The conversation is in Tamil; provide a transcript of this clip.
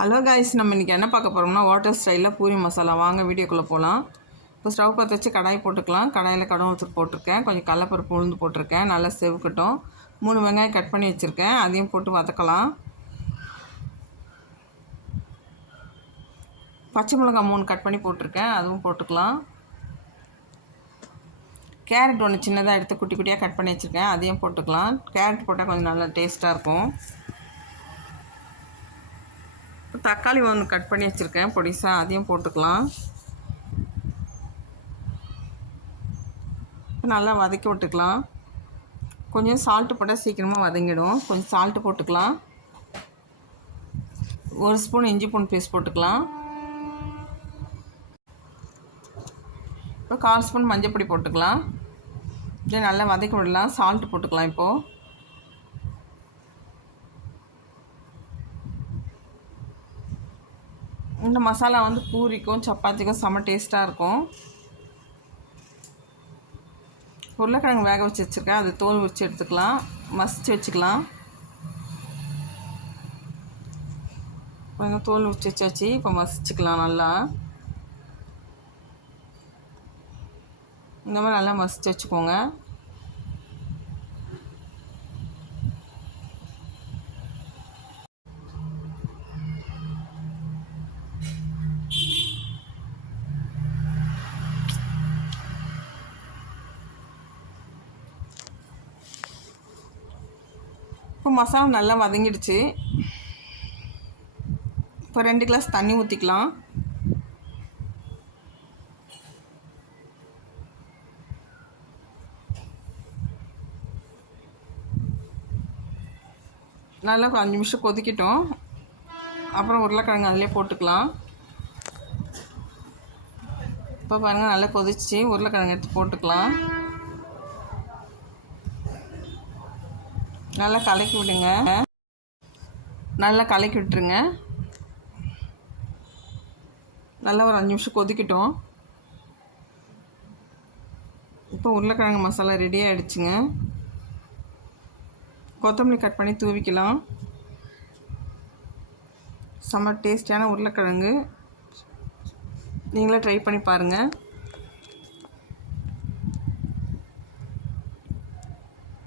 ஹலோ காய்ஸ் நம்ம இன்றைக்கி என்ன பார்க்க போகிறோம்னா வாட்டர் ஸ்டைலில் பூரி மசாலா. வாங்க வீடியோக்குள்ளே போகலாம் இப்போ ஸ்டவ் பற்ற வச்சு கடாய் போட்டுக்கலாம். கடாயில் கடன் ஊற்று போட்டிருக்கேன். கொஞ்சம் கடலப்பருப்பு உளுந்து போட்டிருக்கேன். நல்லா செவுக்கட்டும். மூணு வெங்காயம் கட் பண்ணி வச்சுருக்கேன். அதையும் போட்டு வதக்கலாம். பச்சை மிளகாய் மூணு கட் பண்ணி போட்டிருக்கேன். அதுவும் போட்டுக்கலாம். கேரட் ஒன்று சின்னதாக எடுத்து குட்டி குட்டியாக கட் பண்ணி வச்சுருக்கேன். அதையும் போட்டுக்கலாம். கேரட் போட்டால் கொஞ்சம் நல்லா டேஸ்ட்டாக இருக்கும். இப்போ தக்காளி ஒன்று கட் பண்ணி வச்சுருக்கேன். பொடிசாக அதையும் போட்டுக்கலாம். நல்லா வதக்கி விட்டுக்கலாம். கொஞ்சம் சால்ட்டு போட்டால் சீக்கிரமாக வதங்கிடும். கொஞ்சம் சால்ட்டு போட்டுக்கலாம். ஒரு ஸ்பூன் இஞ்சி பூண்டு பீஸ் போட்டுக்கலாம். இப்போ கால் ஸ்பூன் மஞ்சள் பொடி போட்டுக்கலாம். இதை நல்லா வதக்கி விடலாம். சால்ட்டு போட்டுக்கலாம் இப்போது இந்த மசாலா வந்து பூரிக்கும் சப்பாத்திக்கும் செம்ம டேஸ்ட்டாக இருக்கும். உருளைக்கிழங்கு வேக வச்சு வச்சுருக்கேன். அது தோல் வச்சு எடுத்துக்கலாம். மசிச்சு வச்சுக்கலாம். கொஞ்சம் தோல் வச்சு வச்சாச்சு. இப்போ மசிச்சுக்கலாம் நல்லா. இந்த மாதிரி நல்லா மசிச்சு வச்சுக்கோங்க. இப்போ மசாலா நல்லா வதங்கிடுச்சு. இப்போ ரெண்டு கிளாஸ் தண்ணி ஊற்றிக்கலாம் நல்லா அஞ்சு நிமிஷம் கொதிக்கிட்டோம். அப்புறம் உருளைக்கிழங்கு அதிலே போட்டுக்கலாம். இப்போ பாருங்கள் நல்லா கொதிச்சு உருளைக்கிழங்கு எடுத்து போட்டுக்கலாம். நல்லா கலக்கி விடுங்க. நல்லா கலக்கி விட்டுருங்க. நல்லா ஒரு அஞ்சு நிமிஷம் கொதிக்கட்டும். இப்போ உருளைக்கிழங்கு மசாலா ரெடி ஆகிடுச்சுங்க கொத்தமல்லி கட் பண்ணி தூவிக்கலாம். செம்ம டேஸ்டியான உருளைக்கிழங்கு. நீங்களே ட்ரை பண்ணி பாருங்கள்